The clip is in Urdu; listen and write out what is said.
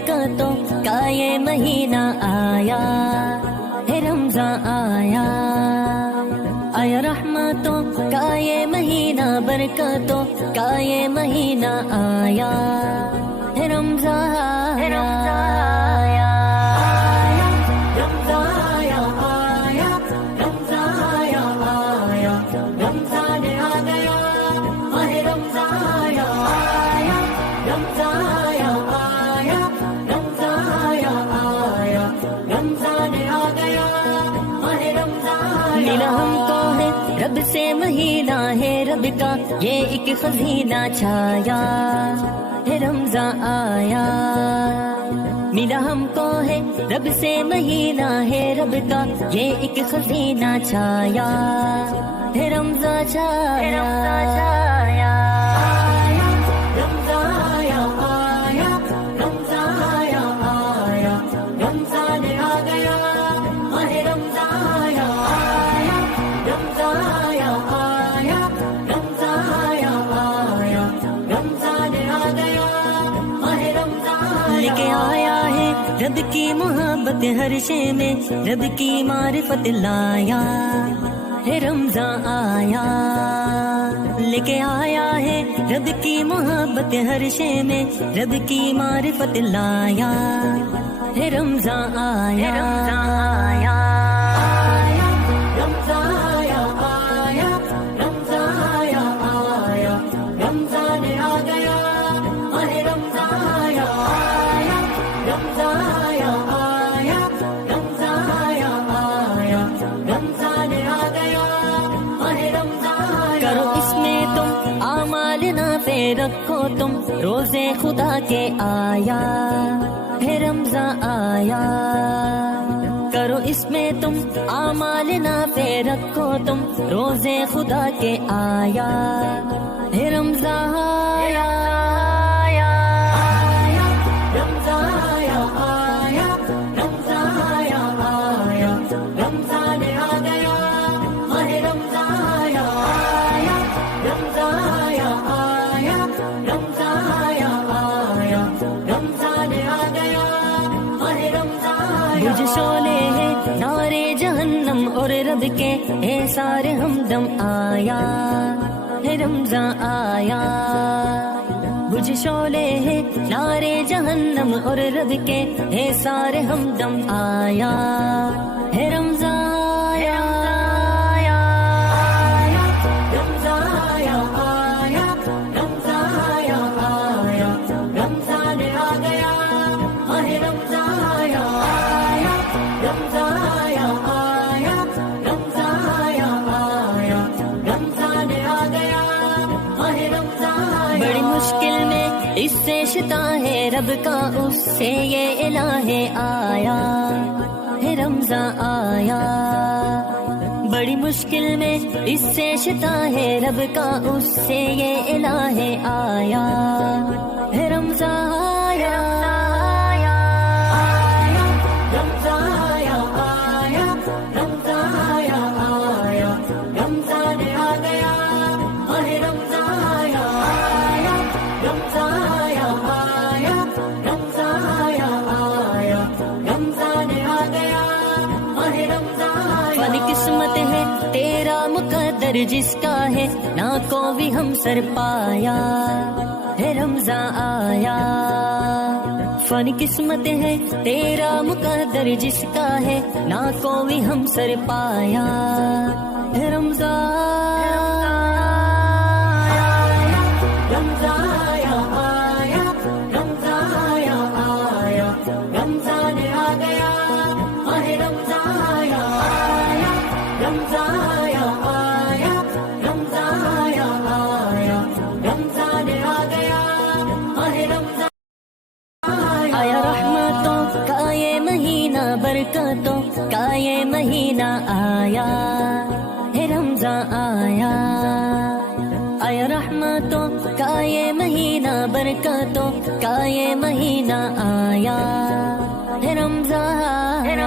برکتوں کا یہ مہینہ آیا ہے رمضان آیا آیا رحمتوں کا یہ مہینہ برکتوں کا یہ مہینہ آیا ہے رمضان آیا ملا ہم کو ہے رب سے مہینہ ہے رب کا یہ ایک خزینہ چھایا ہے رمضان آیا ملا ہم کو ہے رب سے مہینہ ہے رب کا یہ ایک خزینہ چھایا ہے رمضان چھایا لے آیا ہے رب کی محبت ہر شے میں رب کی معرفت لایا ہے رمضان آیا لے کے آیا ہے رب کی محبت ہر شے میں رب کی معرفت لایا ہے رمضان آیا کرو اس میں تم اعمال نافع رکھو تم روزے خدا کے آیا ہے رمضان آیا کرو اس میں تم اعمال نافع رکھو تم روزے خدا کے آیا ہے رمضان آیا بجھ شعلے ہیں نارے جہنم اور رب کے احسار ہمدم آیا ہے رمضان آیا بجھ شعلے ہیں نارے جہنم اور رب کے احسار ہمدم آیا ہے رمضان آیا بڑی مشکل میں اس سے شتا ہے رب کا اس سے یہ الہ آیا ہے رمضان آیا بڑی مشکل میں اس سے شتا ہے رب کا اس سے یہ الہ آیا ہے رمضان آیا فن قسمت ہے تیرا مقدر جس کا ہے نہ کو بھی ہم سر پایا ہے رمضان آیا فن قسمت ہے تیرا مقدر جس کا ہے نہ کو بھی ہم سر پایا ہے رمضان آیا رحمتوں کا یہ مہینہ برکتوں کا یہ مہینہ آیا ہے رمضان آیا آیا رحمتوں کا یہ مہینہ برکتوں کا یہ مہینہ آیا ہے رمضان